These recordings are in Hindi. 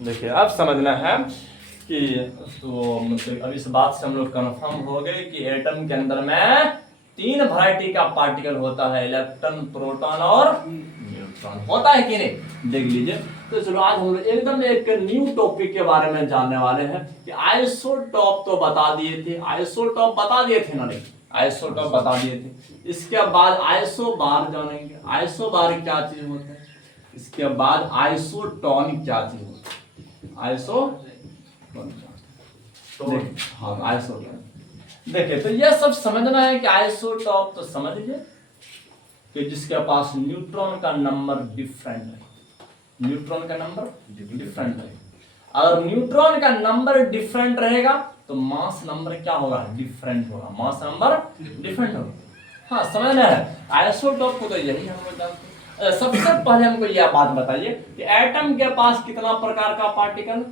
देखिए अब समझना है कि तो मतलब अब इस बात से हम लोग कन्फर्म हो गए कि एटम के अंदर में 3 वैरायटी का पार्टिकल होता है, इलेक्ट्रॉन, प्रोटॉन और न्यूट्रॉन। होता है कि नहीं, देख लीजिए। तो चलो आज हम लोग एकदम एक न्यू टॉपिक के बारे में जानने वाले हैं कि आइसोटॉप तो बता दिए थे, आइसोटॉप बता दिए थे ना, नहीं आइसोटॉप बता दिए थे। इसके बाद आइसोबार जानेंगे, आइसोबार क्या चीज होता है। इसके बाद आइसोटोन क्या चीज होता है, आइसोटोन। हाँ आइसोटोन। देखिए तो ये सब समझना है कि आइसोटॉप तो समझ लीजिए कि जिसके पास न्यूट्रॉन का नंबर डिफरेंट है, न्यूट्रॉन का नंबर डिफरेंट है। अगर न्यूट्रॉन का नंबर डिफरेंट रहेगा तो मास नंबर क्या होगा, डिफरेंट होगा, मास नंबर डिफरेंट होगा। हाँ समझना है, आइसोटॉप को तो यही हम लोग जानते हैं। सबसे पहले हमको यह बात बताइए कि एटम के पास कितना प्रकार का पार्टिकल,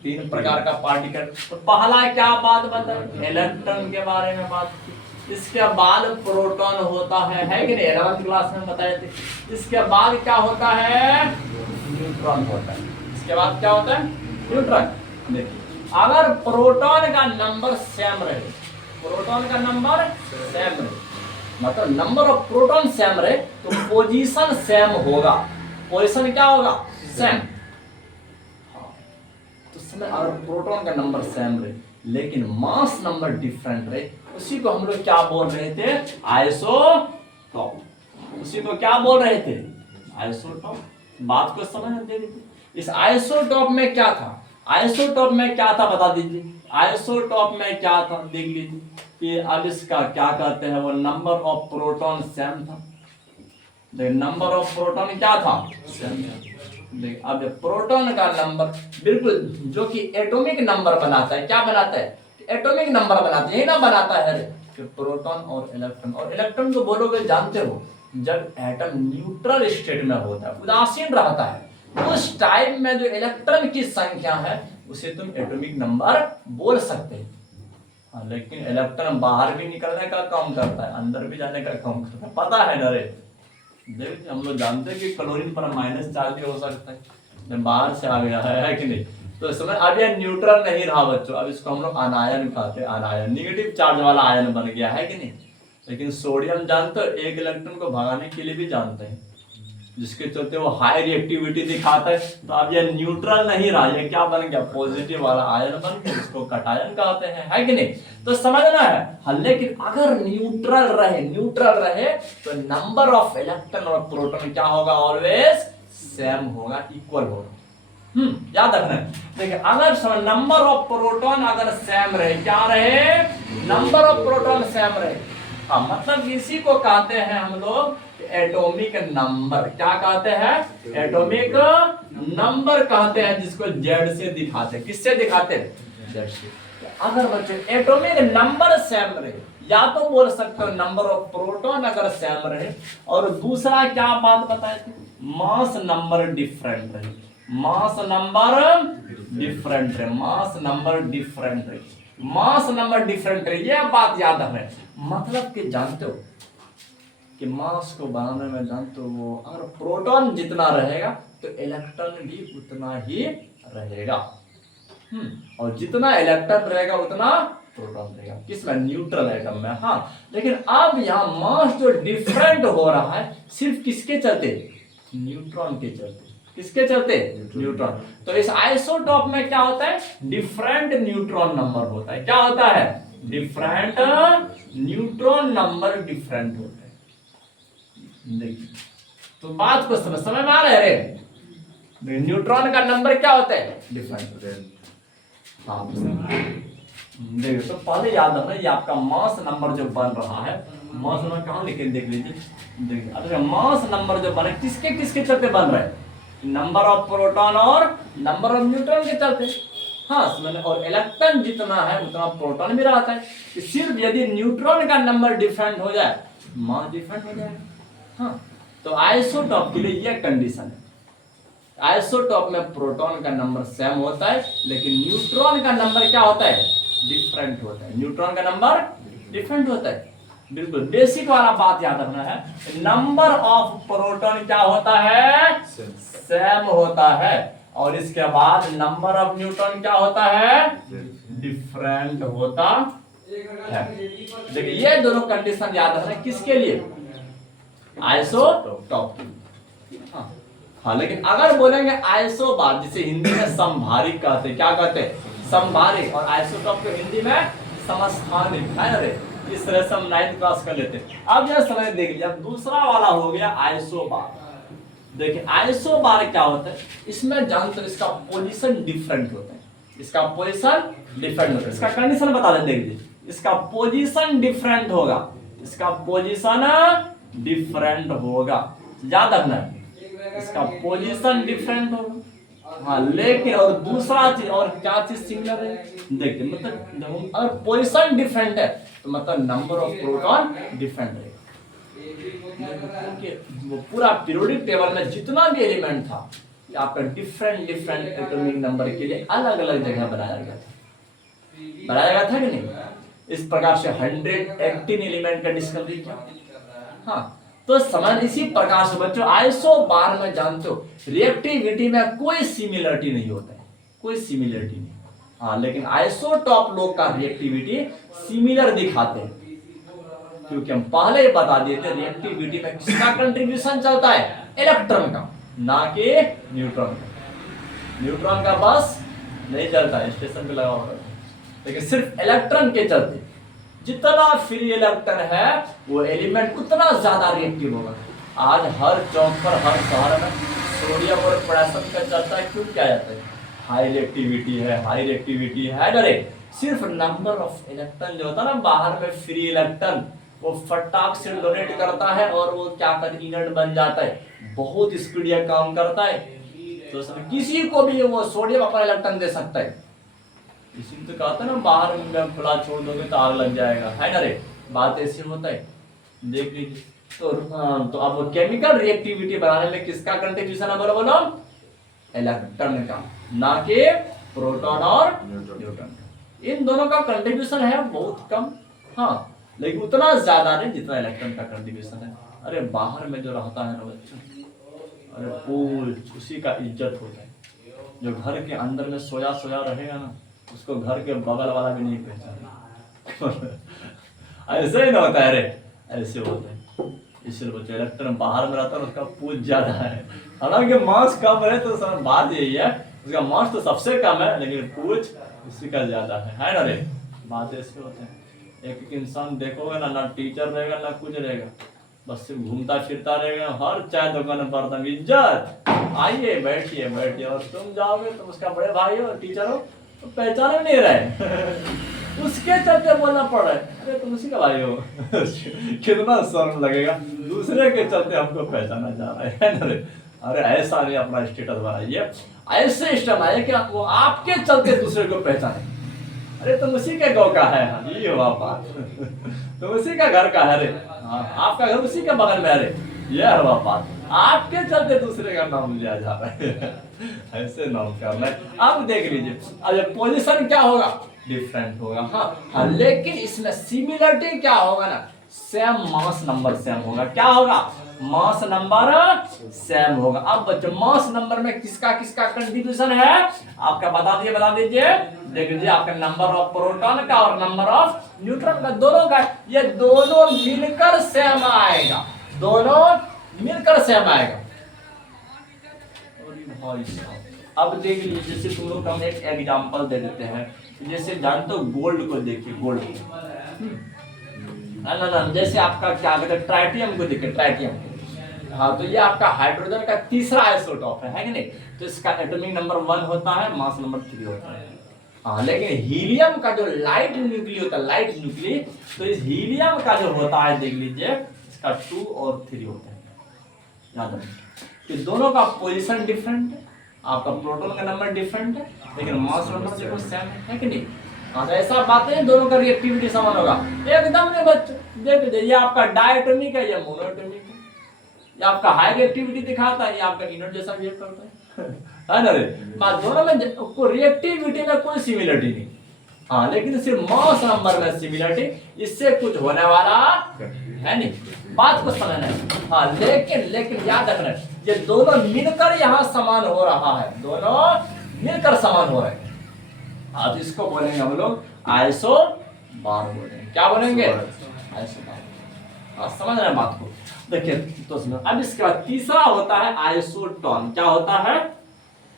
3 प्रकार का पार्टिकल। तो पहला क्या बात बताए, इलेक्ट्रॉन के बारे में बात की। इसके बाद प्रोटॉन होता है कि नहीं, 11th क्लास में बताए थे। इसके बाद क्या होता है, न्यूट्रॉन होता है। इसके बाद क्या होता है, न्यूट्रॉन। देखिए अगर प्रोटॉन का नंबर सेम रहे, प्रोटॉन का नंबर सेम रहे, मतलब नंबर ऑफ प्रोटॉन सेम रहे तो पोजीशन सेम होगा। पोजीशन क्या होगा, सेम। तो समय अगर प्रोटॉन का नंबर सेम रहे लेकिन मास नंबर डिफरेंट रहे, उसी को हम लोग क्या बोल रहे थे, आइसोटॉप। उसी को क्या बोल रहे थे, आइसोटॉप। बात को समझ दे दीजिए। इस आइसोटॉप में क्या था, आइसोटॉप में क्या था बता दीजिए। आइसोटॉप में क्या था देख लीजिए कि अब इसका क्या कहते हैं, वो नंबर ऑफ प्रोटॉन सेम था। नंबर ऑफ प्रोटॉन क्या था, सेम था। देख अब प्रोटॉन का नंबर बिल्कुल जो कि एटॉमिक नंबर बनाता है, क्या बनाता है, एटॉमिक नंबर बनाता है, यही ना बनाता है कि प्रोटॉन और इलेक्ट्रॉन। और इलेक्ट्रॉन को बोलोगे जानते हो, जब एटम न्यूट्रल स्टेट में होता है, उदासीन रहता है, उस टाइम में जो इलेक्ट्रॉन की संख्या है उसे तुम एटॉमिक नंबर बोल सकते हैं। हाँ, लेकिन इलेक्ट्रॉन बाहर भी निकलने का काम करता है, अंदर भी जाने का काम करता है, पता है ना रे। देख हम लोग जानते हैं कि क्लोरीन पर माइनस चार्ज भी हो सकता है जब बाहर से आ गया है कि नहीं। तो इस समय अब यह न्यूट्रल नहीं रहा बच्चों, अब इसको हम लोग अनायन कहते हैं, अनायन, निगेटिव चार्ज वाला आयन बन गया है कि नहीं। लेकिन सोडियम जानते हो एक इलेक्ट्रॉन को भगाने के लिए भी जानते हैं, जिसके चलते वो हाई रिएक्टिविटी दिखाता है। तो अब ये न्यूट्रल नहीं रहा, ये क्या बन गया, पॉजिटिव वाला आयन बन गया, इसको कटायन कहते हैं, है कि नहीं। तो समझना है। हाँ लेकिन अगर न्यूट्रल रहे, न्यूट्रल रहे तो नंबर ऑफ इलेक्ट्रॉन और प्रोटॉन क्या होगा, ऑलवेज सेम होगा, इक्वल होगा। याद रखना है। देखिए अगर नंबर ऑफ प्रोटॉन अगर सेम रहे, क्या रहे, नंबर ऑफ प्रोटॉन सेम रहे, हाँ मतलब इसी को कहते हैं हम लोग एटॉमिक नंबर। क्या कहते हैं, एटॉमिक नंबर कहते हैं, जिसको जेड से दिखाते हैं। किससे दिखाते हैं, जेड से। अगर बच्चों एटॉमिक नंबर सेम रहे, या तो बोल सकते हो नंबर ऑफ प्रोटॉन अगर सेम रहे, और दूसरा क्या बात बताए थे, मास नंबर डिफरेंट रहे, मास नंबर डिफरेंट रहे, मास नंबर डिफरेंट रहे, मास नंबर डिफरेंट रहे, यह बात याद रखना। मतलब कि जानते हो कि मास को बनाने में जानते हो, वो अगर प्रोटॉन जितना रहेगा तो इलेक्ट्रॉन भी उतना ही रहेगा। और जितना इलेक्ट्रॉन रहेगा उतना प्रोटॉन रहेगा, किसमें, न्यूट्रल एटम में। हाँ लेकिन अब यहाँ मास जो डिफरेंट हो रहा है सिर्फ किसके चलते, न्यूट्रॉन के चलते। किसके चलते, न्यूट्रॉन। तो इस आइसोटॉप में क्या होता है, डिफरेंट न्यूट्रॉन नंबर होता है। क्या होता है, डिफरेंट न्यूट्रॉन नंबर डिफरेंट होता है। देखिए तो बात को समझ में आ रहा है रे। न्यूट्रॉन का नंबर क्या होता है, डिफरेंट। हाँ देखिए तो पहले याद रखना, ये आपका मास नंबर जो बन रहा है, मास नंबर कहाँ लिखे देख लीजिए। देखिए अच्छा मास नंबर जो बने किसके किसके चलते बन रहा है, नंबर ऑफ प्रोटॉन और नंबर ऑफ न्यूट्रॉन के चलते। हाँ और इलेक्ट्रॉन जितना है उतना प्रोटॉन भी रहता है। सिर्फ यदि न्यूट्रॉन का नंबर डिफरेंट हो जाए, मास डिफरेंट हो जाएगा। हाँ तो आइसोटॉप के लिए यह कंडीशन है, आइसोटॉप में प्रोटॉन का नंबर सेम होता है लेकिन न्यूट्रॉन का नंबर क्या होता है, डिफरेंट होता है। न्यूट्रॉन का नंबर डिफरेंट होता है। बिल्कुल बेसिक वाला बात याद रखना है, नंबर ऑफ प्रोटॉन क्या होता है, सेम होता है, और इसके बाद नंबर ऑफ न्यूटन क्या होता है, डिफरेंट होता है। देखिए ये दोनों कंडीशन याद रखना किसके लिए, आइसोटॉप। हाँ लेकिन अगर बोलेंगे आइसोबार, जिसे हिंदी में समभारिक कहते हैं, क्या कहते हैं, समभारिक, और आइसोटॉप को हिंदी में समस्थानिक, है ना रे। इस तरह से हम 9th क्लास कर लेते हैं। अब यह समय देख लिया, दूसरा वाला हो गया आइसोबार। देखिए आइसोबार क्या होता है, इसमें जानते हो इसका पोजीशन डिफरेंट होता है, इसका पोजीशन डिफरेंट होता है। इसका कंडीशन बता दें, देख लीजिए, इसका पोजीशन डिफरेंट होगा, इसका पोजीशन डिफरेंट होगा, याद रखना है, इसका पोजीशन डिफरेंट होगा। हाँ लेकिन और दूसरा चीज, और क्या चीज सिमिलर है, देखिए मतलब अगर पोजीशन डिफरेंट है तो मतलब नंबर ऑफ प्रोटॉन डिफरेंट है। वो पूरा पीरियोडिक टेबल में जितना भी एलिमेंट था आपका डिफरेंट डिफरेंट एटॉमिक नंबर के लिए अलग अलग जगह बनाया गया था कि नहीं। इस प्रकार से 118 एलिमेंट का डिस्कवरी किया। हाँ तो समान इसी प्रकार से बच्चों आइसोबार में जानते हो रिएक्टिविटी में कोई सिमिलरिटी नहीं होता है, कोई सिमिलरिटी नहीं। हाँ लेकिन आइसोटॉप लोग का रिएक्टिविटी सिमिलर दिखाते हैं, क्योंकि हम पहले ही बता दिए थे रिएक्टिविटी में किसका कंट्रीब्यूशन चलता है, इलेक्ट्रॉन का, ना कि न्यूट्रॉन का। न्यूट्रॉन का बस नहीं चलता है, स्टेशन पे लगा होगा, लेकिन सिर्फ इलेक्ट्रॉन के चलते जितना फ्री इलेक्ट्रॉन है वो एलिमेंट उतना ज्यादा रिएक्टिव होगा। आज हर चौक पर, हर शहर में सोडियम और पोटेशियम का चलता है, क्यों क्या जाता है, हाई रिएक्टिविटी है, हाई रिएक्टिविटी है। डायरेक्ट सिर्फ नंबर ऑफ इलेक्ट्रॉन जो होता है ना बाहर में फ्री इलेक्ट्रॉन, वो फटाक से डोनेट करता है और वो क्या कर इनर्ट बन जाता है, बहुत स्पीड यह काम करता है। तो किसी को भी वो सोडियम अपना इलेक्ट्रॉन दे सकता है। इसी तो कहता है ना बाहर में खुला छोड़ दोगे तो आग लग जाएगा, है ना रे, बात ऐसी होता है। देख लीजिए तो अब केमिकल रिएक्टिविटी बनाने में किसका कंट्रीब्यूशन है, बोलो बोलो, इलेक्ट्रॉन का, ना कि प्रोटॉन और न्यूट्रॉन का। इन दोनों का कंट्रीब्यूशन है बहुत कम, हाँ लेकिन उतना ज्यादा नहीं जितना इलेक्ट्रॉन का कंट्रीब्यूशन है। अरे बाहर में जो रहता है ना बच्चों, अरे पूल उसी का इज्जत होता है। जो घर के अंदर में सोया सोया रहेगा ना, उसको घर के बगल वाला भी नहीं पहचानेगा। ऐसे ही ना होता है, अरे ऐसे होता है। इसलिए बच्चों इलेक्ट्रॉन बाहर में रहता है, उसका पूछ ज्यादा है। हालांकि मास कम है तो सब बात यही है, उसका मास तो सबसे कम है लेकिन पूछ उसी का ज्यादा है ना रे, बात ऐसे होते हैं। एक इंसान देखोगे ना टीचर रहेगा ना कुछ रहेगा, बस सिर्फ घूमता फिरता रहेगा, हर चाय दुकान पर तुम इज्जत, आइए बैठिए बैठिए, और तुम जाओगे तुम उसका बड़े भाई हो टीचर हो तो पहचान नहीं रहे। उसके चलते बोलना पड़ रहा है, अरे तुम उसी का भाई हो। कितना शर्म लगेगा, दूसरे के चलते हमको पहचाना जा रहा है ना रे। अरे ऐसा नहीं, अपना स्टेटस बनाइए, ऐसे स्टेटस आए कि वो आपके चलते दूसरे को पहचाने। अरे तुम उसी के गाँव का है, हाँ ये हुआ बात। तुम उसी का घर का है रे, हाँ आपका घर उसी के बगल में है रे, यह हुआ बात। आपके चलते दूसरे का नाम लिया जा रहा है। ऐसे नाम करना है। अब देख लीजिए, अब पोजीशन क्या होगा, डिफरेंट होगा। हाँ लेकिन इसमें सिमिलरिटी क्या होगा ना, सेम मास नंबर सेम होगा। क्या होगा, मास नंबर सेम होगा। अब बच्चों मास नंबर में किसका किसका कंट्रीब्यूशन है आपका बता दीजिए। देख लीजिए आपका नंबर ऑफ प्रोटॉन का और नंबर ऑफ न्यूट्रॉन का, दोनों का, ये दोनों मिलकर सेम आएगा, दोनों मिलकर सेम आएगा। अब देख लीजिए, जैसे तुम लोग हम एक एग्जांपल दे देते हैं, जैसे जानते हो गोल्ड को देखिए, गोल्ड ना जैसे आपका क्या कहते हैं ट्राइटियम को देखिए, ट्राइटियम। हाँ तो ये आपका हाइड्रोजन का तीसरा आइसोटॉप है कि नहीं, तो इसका एटॉमिक नंबर 1 होता है, मास नंबर 3 होता है। हाँ लेकिन हीलियम का जो लाइट न्यूक्ली होता है, लाइट न्यूक्ली, तो इस हीलियम का जो होता है देख लीजिए, इसका 2 और 3 होता है। याद रखिए कि दोनों का पोजीशन डिफरेंट है, आपका प्रोटॉन का नंबर डिफरेंट है लेकिन मास नंबर देखो सेम है कि नहीं। हाँ तो ऐसा बात है, दोनों का रिएक्टिविटी समान होगा एकदम नहीं बच्चों। देख ये आपका डायटोमिक है, ये मोनोटोमिक है, ये आपका हाई रिएक्टिविटी दिखाता है, ये आपका इनर्ट जैसा बिहेव करता है ना रे। बात दोनों में रिएक्टिविटी में कोई सिमिलरिटी नहीं, हाँ लेकिन सिर्फ मास नंबर में सिमिलरिटी, इससे कुछ होने वाला है नहीं, बात को समझना है। हाँ लेकिन याद रखना ये दोनों मिलकर यहाँ समान हो रहा है, दोनों मिलकर समान हो रहे हैं। आज इसको बोलेंगे हम लोग आइसो बार बोलेंगे। क्या बोलेंगे? आइसो बार। समझ रहे हैं बात को? देखिए तो सुनो, अब इसके बाद तीसरा होता है आइसोटोन। क्या होता है?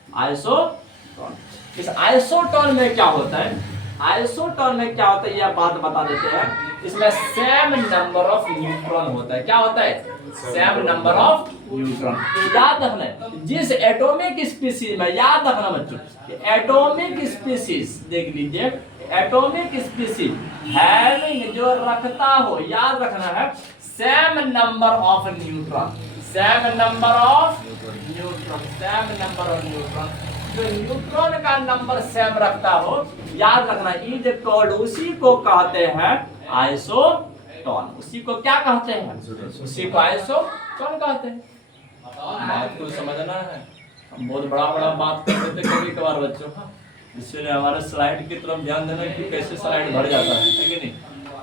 आइसोटोन। इस आइसोटोन में क्या होता है? आइसोटोन में क्या होता है यह बात बता देते हैं। इसमें सेम नंबर ऑफ न्यूट्रॉन होता है। क्या होता है? Same number of neutron. याद रखना, जिस एटॉमिक स्पीशीज में, याद रखना बच्चों, एटॉमिक स्पीशीज देख लीजिए, एटॉमिक स्पीशीज हैविंग जो रखता हो, याद रखना है same number of neutron, same number of neutron, same number of neutron. जो न्यूट्रॉन का नंबर सेम रखता हो, याद रखना इज कॉल्ड, उसी को कहते हैं आइसोटोन। उसी को क्या कहते हैं? उसी को आइसोटोन कहते हैं। बात को समझना है। हम बहुत बड़ा बड़ा बात कर देते कभी कभार बच्चों का, इसलिए हमारे स्लाइड की तरफ ध्यान देना कि कैसे स्लाइड भर जाता है कि नहीं।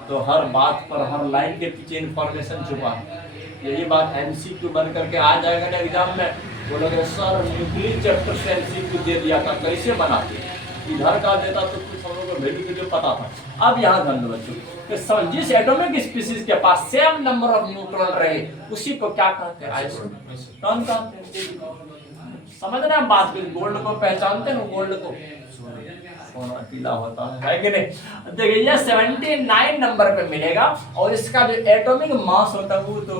तो हर बात पर, हर लाइन के पीछे इंफॉर्मेशन छुपा है। यही बात एमसीक्यू बन करके आ जाएगा ना एग्जाम में, बोलोगे सर न्यूक्लियर चैप्टर से एमसीक्यू दे दिया था, कैसे बनाते? इधर का देता तो कुछ हम लोगों को वैल्यू पता था। अब यहाँ ध्यान दो बच्चों, जिस एटॉमिक स्पीशीज के पास सेम नंबर ऑफ न्यूट्रॉन रहे, उसी को क्या कहते हैं? आइसोटोन कहते हैं। समझना बात को। गोल्ड को पहचानते हैं, गोल्ड को सोना पीला होता है कि नहीं? देखिए ये 79 नंबर पे मिलेगा, और इसका जो एटॉमिक मास होता है वो तो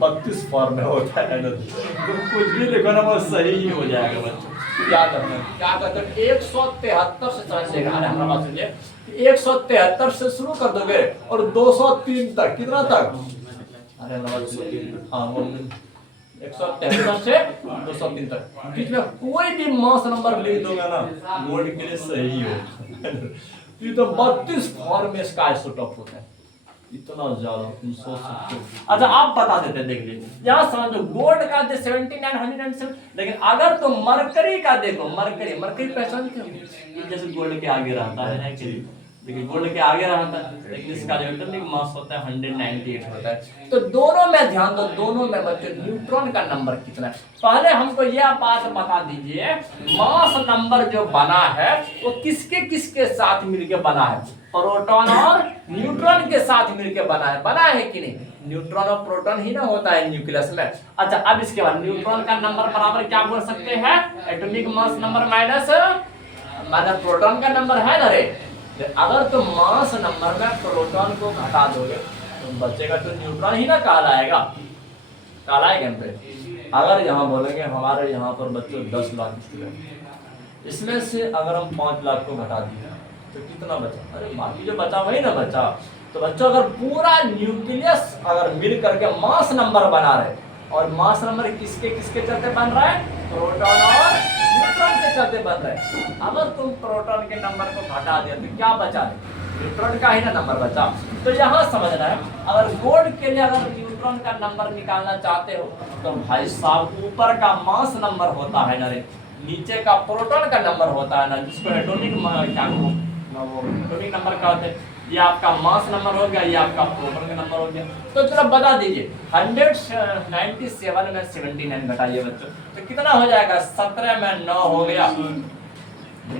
32 फॉर्म में होता है। तो कुछ भी लिखो ना वो सही ही हो जाएगा बच्चों। याद रखना क्या कहते हैं, 173 से चलेगा। अरे हमारा बात सुनिए, 173 से शुरू कर दोगे और 203 तक, कितना तक? अरे हमारा बात सुनिए, हाँ 173 से 203 तक, बीच में कोई भी मास नंबर लिख दोगे ना, गोल्ड के लिए सही हो। ये तो 32 फॉर्म में इसका आइसोटोप होता है। इतना ज्यादा तुम सोच सकते हो। अच्छा आप बता देते, देख लीजिए यहाँ समझो, गोल्ड का 79, 107, लेकिन अगर तुम मरकरी का देखो, मरकरी पहचानते हो? जैसे गोल्ड के आगे रहता है कि, देखिए गोल्ड के आगे रहता है, लेकिन इसका जो एटॉमिक मास होता है 198 होता है। तो दोनों में ध्यान दो, दोनों में बच्चों न्यूट्रॉन का नंबर कितना है। पहले हमको यह बात बता दीजिए, मास नंबर जो बना है वो किसके किसके साथ मिलकर बना है? प्रोटॉन और न्यूट्रॉन के साथ मिलकर बना है कि नहीं? न्यूट्रॉन और प्रोटॉन ही ना होता है न्यूक्लियस में। अच्छा अब इसके बाद न्यूट्रॉन का नंबर बराबर क्या बोल सकते हैं? Atomic mass number minus proton का नंबर है ना रे। अगर तुम मास नंबर में प्रोटॉन को घटा दोगे तो बचेगा तो न्यूट्रॉन ही ना कहलाएगा, कहलाएगा पे। अगर यहाँ बोलेंगे हमारे यहाँ पर बच्चों 10 लाख स्टूडेंट, इसमें से अगर हम 5 लाख को घटा दिए तो कितना बचा? अरे बाकी जो बचा वही ना बचा। तो बच्चों अगर पूरा न्यूक्लियस अगर मिल करके मास नंबर बना रहे, और मास नंबर किसके किसके चलते बन रहा है? प्रोटॉन और न्यूट्रॉन के चलते बन रहे हैं। अगर तुम प्रोटॉन के नंबर को घटा दिया तो क्या बचा? न्यूट्रॉन का ही ना नंबर बचा। तो यहाँ समझना है, अगर गोल्ड के लिए अगर न्यूट्रॉन का नंबर निकालना चाहते हो तो भाई साहब ऊपर का मास नंबर होता है ना रे, नीचे का प्रोटॉन का नंबर होता है ना, जिसको एटॉमिक एटॉमिक नंबर कहते हैं। ये आपका मास नंबर हो गया, ये आपका प्रोटॉन का नंबर हो गया। तो चलो बता दीजिए, 197 में 79 घटाइए बच्चों तो कितना हो जाएगा? 17 में 9 हो गया,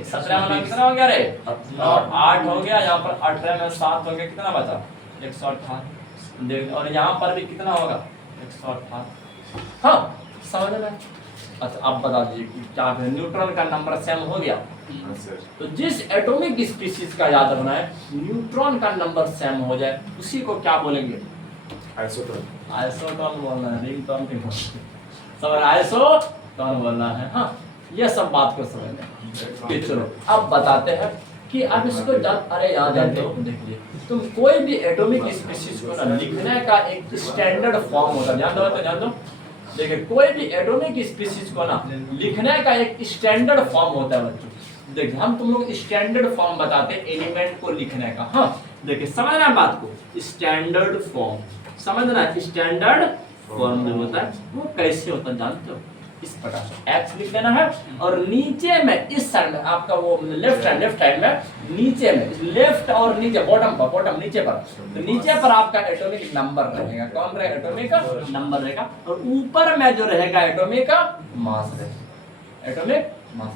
17 में कितना हो गया रे? 8 हो गया। यहाँ पर 18 में 7 हो गया, कितना बचा? 128। और यहाँ पर भी कितना होगा? 128। हाँ समझ में। अच्छा अब बता दीजिए कि क्या है, न्यूट्रॉन का नंबर सेम हो गया। तो जिस एटॉमिक स्पीशीज का याद रखना है न्यूट्रॉन का नंबर सेम हो जाए, उसी को क्या बोलेंगे? आइसोटोन। आइसोटोन बोलना है, रिंगटोन नहीं बोलना, समझ? आइसोटोन बोलना है। हाँ ये सब बात को समझ लें। चलो अब बताते हैं कि अब इसको अरे याद है तो देखिए, तुम कोई भी एटॉमिक स्पीशीज को ना लिखने का एक स्टैंडर्ड फॉर्म होता है, ध्यान दो। देखिए कोई भी एटॉमिक स्पीशीज को ना लिखने का एक स्टैंडर्ड फॉर्म होता है बच्चों। देखिए हम तुम लोग स्टैंडर्ड फॉर्म बताते हैं एलिमेंट को लिखने का। हाँ देखिए समझना बात को, स्टैंडर्ड फॉर्म समझना। स्टैंडर्ड फॉर्म जो होता है वो कैसे होता है जानते हो? इस प्रकार से x लिख देना है। और नीचे में इस साइड में आपका वो लेफ्ट साइड में नीचे में लेफ्ट और नीचे बॉटम नीचे पर, तो नीचे पर आपका एटॉमिक नंबर रहेगा। कौन रहेगा? एटॉमिक नंबर रहेगा। और ऊपर में जो रहेगा एटॉमिक मास रहेगा। एटॉमिक मास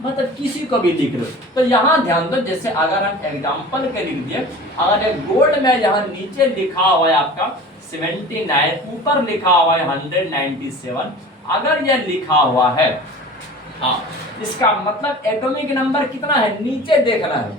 मतलब किसी को भी लिख लो। तो यहाँ ध्यान दो, जैसे अगर हम एग्जांपल के लिख दिए, अगर एक गोल्ड में यहाँ नीचे लिखा हुआ है आपका 79, ऊपर लिखा हुआ है 197, अगर यह लिखा हुआ है, हाँ, इसका मतलब एटॉमिक नंबर कितना है नीचे देखना है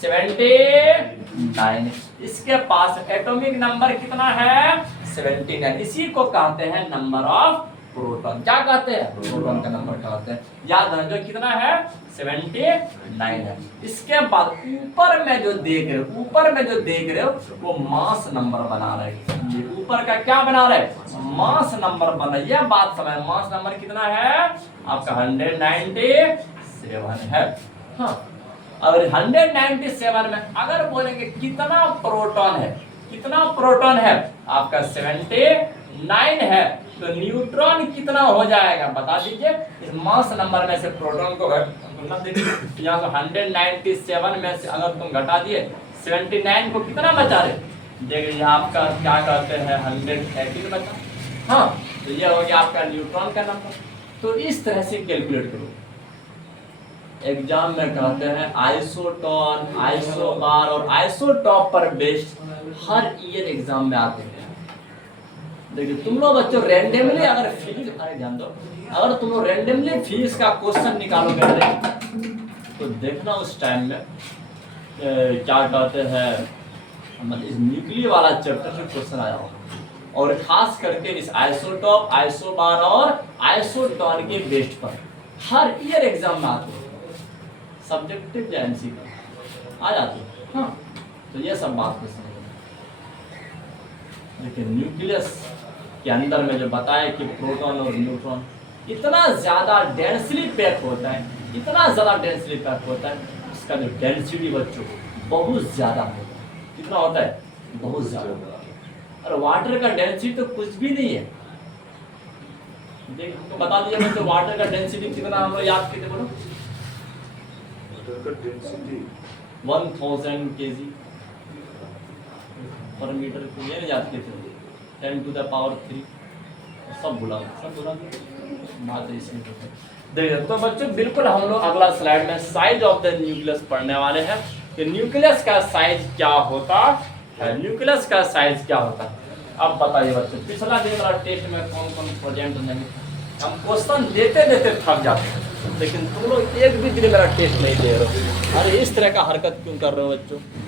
79। इसके पास एटॉमिक नंबर कितना है 79। इसी को कहते हैं नंबर ऑफ प्रोटॉन। क्या कहते हैं? प्रोटॉन का नंबर कहते हैं। याद है जो कितना है 79 है। इसके बाद ऊपर में जो देख रहे हो वो मास नंबर बना रहे हैं। ऊपर का क्या बना रहे हैं? मास नंबर बना। यह बात समझ, मास नंबर कितना है आपका 197 है। हाँ, अगर 197 में अगर बोलेंगे कितना प्रोटॉन है आपका 79 है, तो न्यूट्रॉन कितना हो जाएगा बता दीजिए। इस मास नंबर में से प्रोटॉन को यहाँ से 197 में से अगर तुम घटा दिए 79 को कितना बचा रहे? देखिए आपका क्या कहते हैं 118 बचा। हाँ, तो ये हो गया आपका न्यूट्रॉन का नंबर। तो इस तरह से कैलकुलेट करो। एग्जाम में कहते हैं आइसोटोन, आइसोबार और आइसोटॉप पर बेस्ड हर ईयर एग्जाम में आते हैं। देखिए तुम लोग बच्चों रैंडमली अगर फिजिक्स, ध्यान दो, अगर तुम लोग रैंडमली फिजिक्स का क्वेश्चन निकालोगे तो देखना उस टाइम में क्या कहते हैं मतलब इस न्यूक्लियर वाला चैप्टर से क्वेश्चन आया होगा। और खास करके इस आइसोटॉप, आइसोबार और आइसोटोन के बेस्ड पर हर ईयर एग्जाम में आते हैं। सब्जेक्टिव या एमसीक्यू आ जाते हैं। हाँ, तो ये सब बात को समझो। देखिए न्यूक्लियस के अंदर में जो बताया कि प्रोटॉन और न्यूट्रॉन इतना ज़्यादा डेंसली पैक होता है, इसका जो डेंसिटी बच्चों बहुत ज़्यादा होता है। कितना होता है? बहुत ज़्यादा। और वाटर का डेंसिटी तो कुछ भी नहीं है। देखो तो बता दीजिए बच्चों, वाटर का डेंसिटी कितना हम लोग याद करते बोलो? 1000 kg पर मीटर को ये नहीं याद किए 10 to the power 3 सब बुला बात इसमें। देखिए तो बच्चों बिल्कुल हम लोग अगला स्लाइड में साइज ऑफ द न्यूक्लियस पढ़ने वाले हैं कि न्यूक्लियस का साइज क्या होता है। अब बताइए बच्चों, पिछला दिन वाला टेस्ट में कौन कौन प्रेजेंट नहीं? हम क्वेश्चन देते थक जाते हैं, लेकिन तुम लोग एक भी दिन मेरा टेस्ट नहीं दे रहे हो। अरे इस तरह का हरकत क्यों कर रहे हो बच्चों?